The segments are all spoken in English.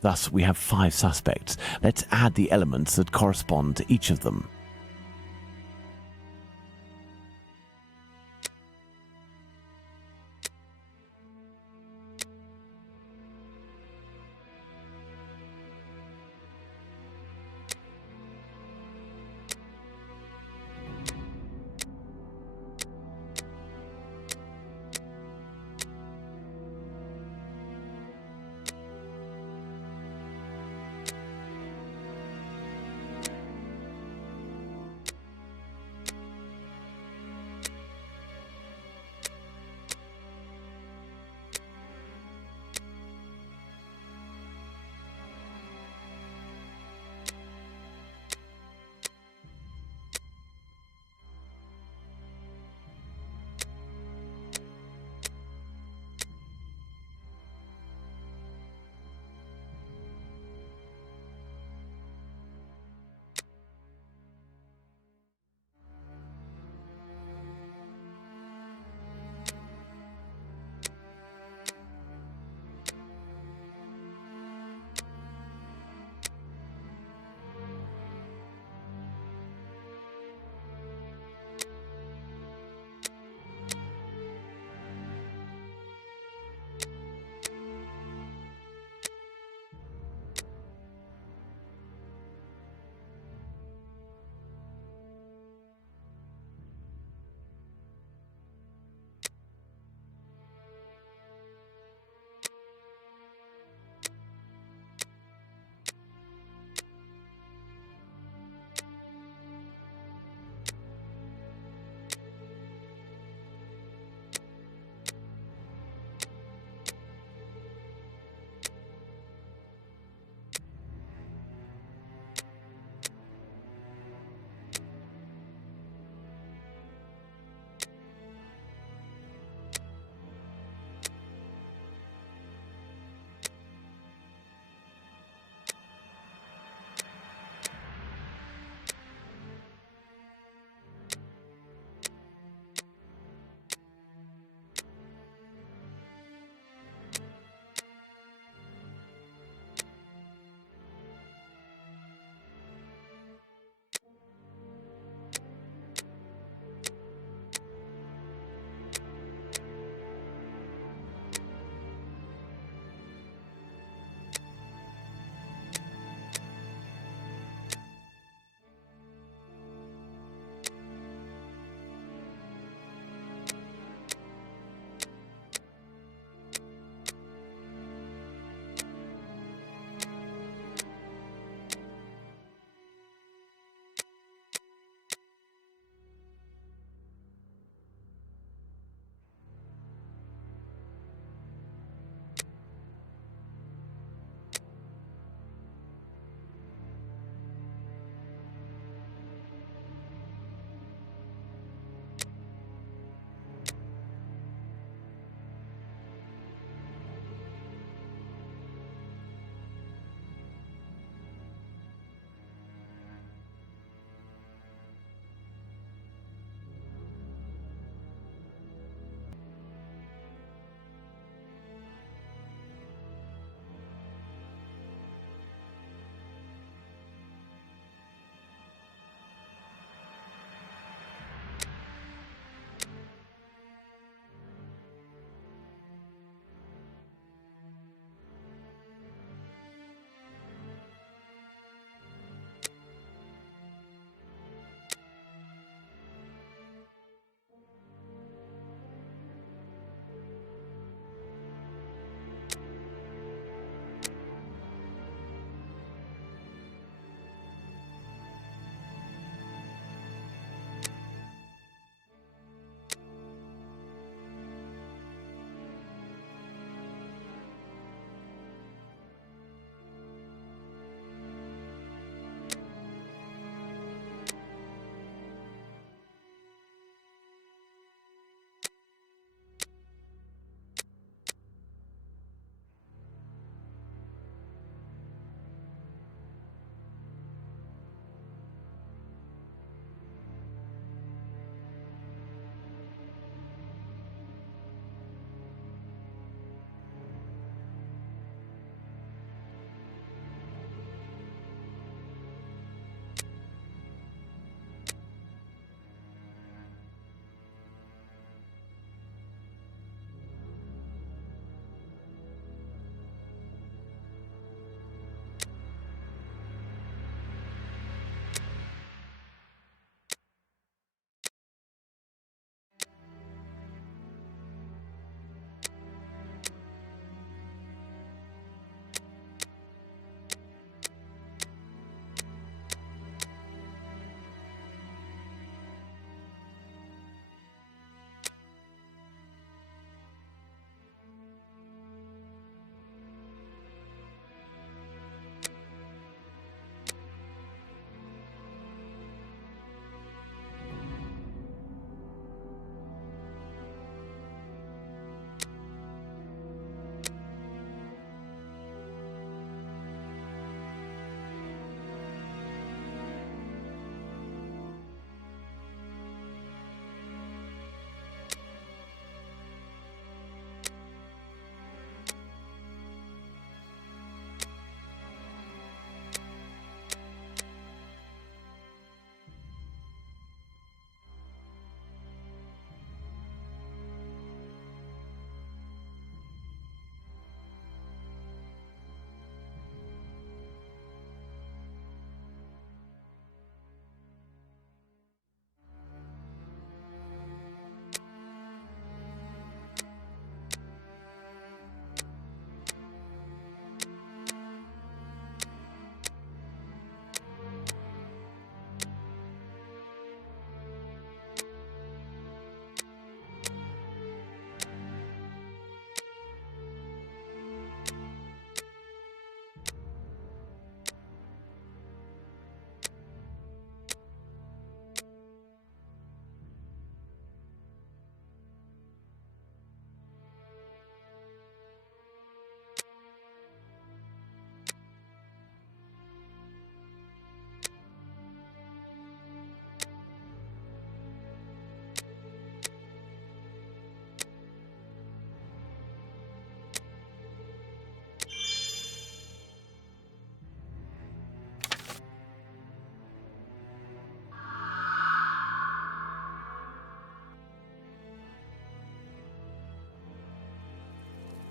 Thus, we have 5 suspects. Let's add the elements that correspond to each of them.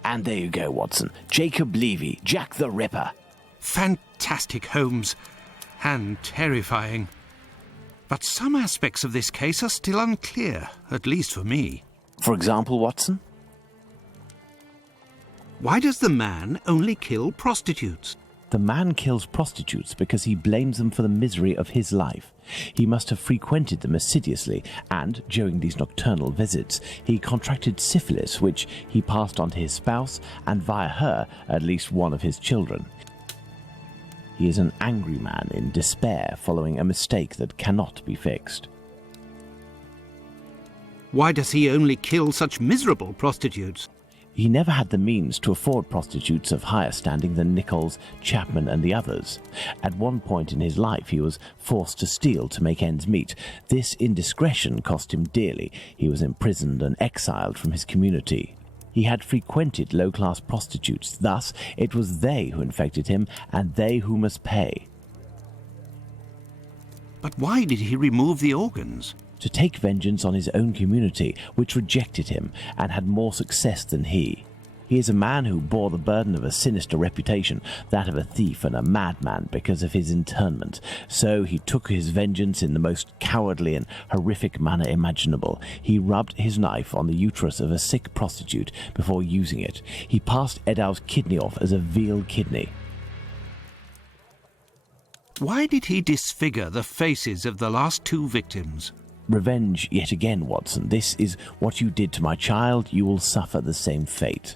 And there you go, Watson. Jacob Levy, Jack the Ripper. Fantastic, Holmes. And terrifying. But some aspects of this case are still unclear, at least for me. For example, Watson? Why does the man only kill prostitutes? The man kills prostitutes because he blames them for the misery of his life. He must have frequented them assiduously, and, during these nocturnal visits, he contracted syphilis, which he passed on to his spouse, and via her, at least one of his children. He is an angry man in despair following a mistake that cannot be fixed. Why does he only kill such miserable prostitutes? He never had the means to afford prostitutes of higher standing than Nichols, Chapman and the others. At one point in his life he was forced to steal to make ends meet. This indiscretion cost him dearly. He was imprisoned and exiled from his community. He had frequented low-class prostitutes, thus it was they who infected him and they who must pay. But why did he remove the organs? To take vengeance on his own community, which rejected him and had more success than he. He is a man who bore the burden of a sinister reputation, that of a thief and a madman, because of his internment. So he took his vengeance in the most cowardly and horrific manner imaginable. He rubbed his knife on the uterus of a sick prostitute before using it. He passed Edow's kidney off as a veal kidney. Why did he disfigure the faces of the last two victims? Revenge yet again, Watson. This is what you did to my child. You will suffer the same fate.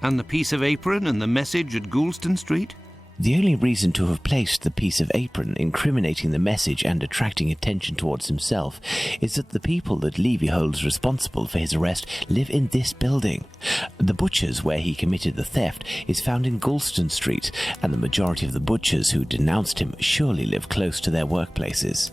And the piece of apron and the message at Goulston Street? The only reason to have placed the piece of apron incriminating the message and attracting attention towards himself is that the people that Levy holds responsible for his arrest live in this building. The butcher's where he committed the theft is found in Goulston Street, and the majority of the butchers who denounced him surely live close to their workplaces.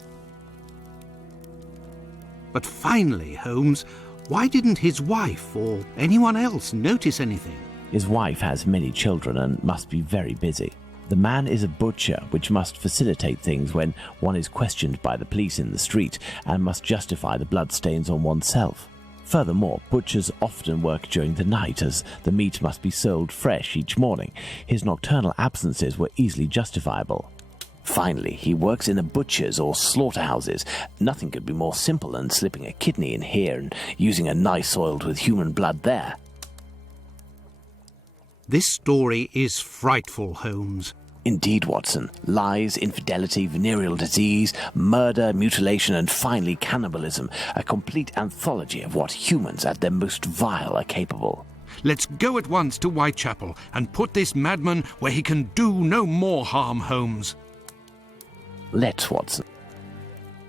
But finally, Holmes, why didn't his wife or anyone else notice anything? His wife has many children and must be very busy. The man is a butcher, which must facilitate things when one is questioned by the police in the street and must justify the bloodstains on oneself. Furthermore, butchers often work during the night as the meat must be sold fresh each morning. His nocturnal absences were easily justifiable. Finally, he works in the butchers or slaughterhouses. Nothing could be more simple than slipping a kidney in here and using a knife soiled with human blood there. This story is frightful, Holmes. Indeed, Watson. Lies, infidelity, venereal disease, murder, mutilation, and finally cannibalism. A complete anthology of what humans at their most vile are capable. Let's go at once to Whitechapel and put this madman where he can do no more harm, Holmes. Let's, Watson.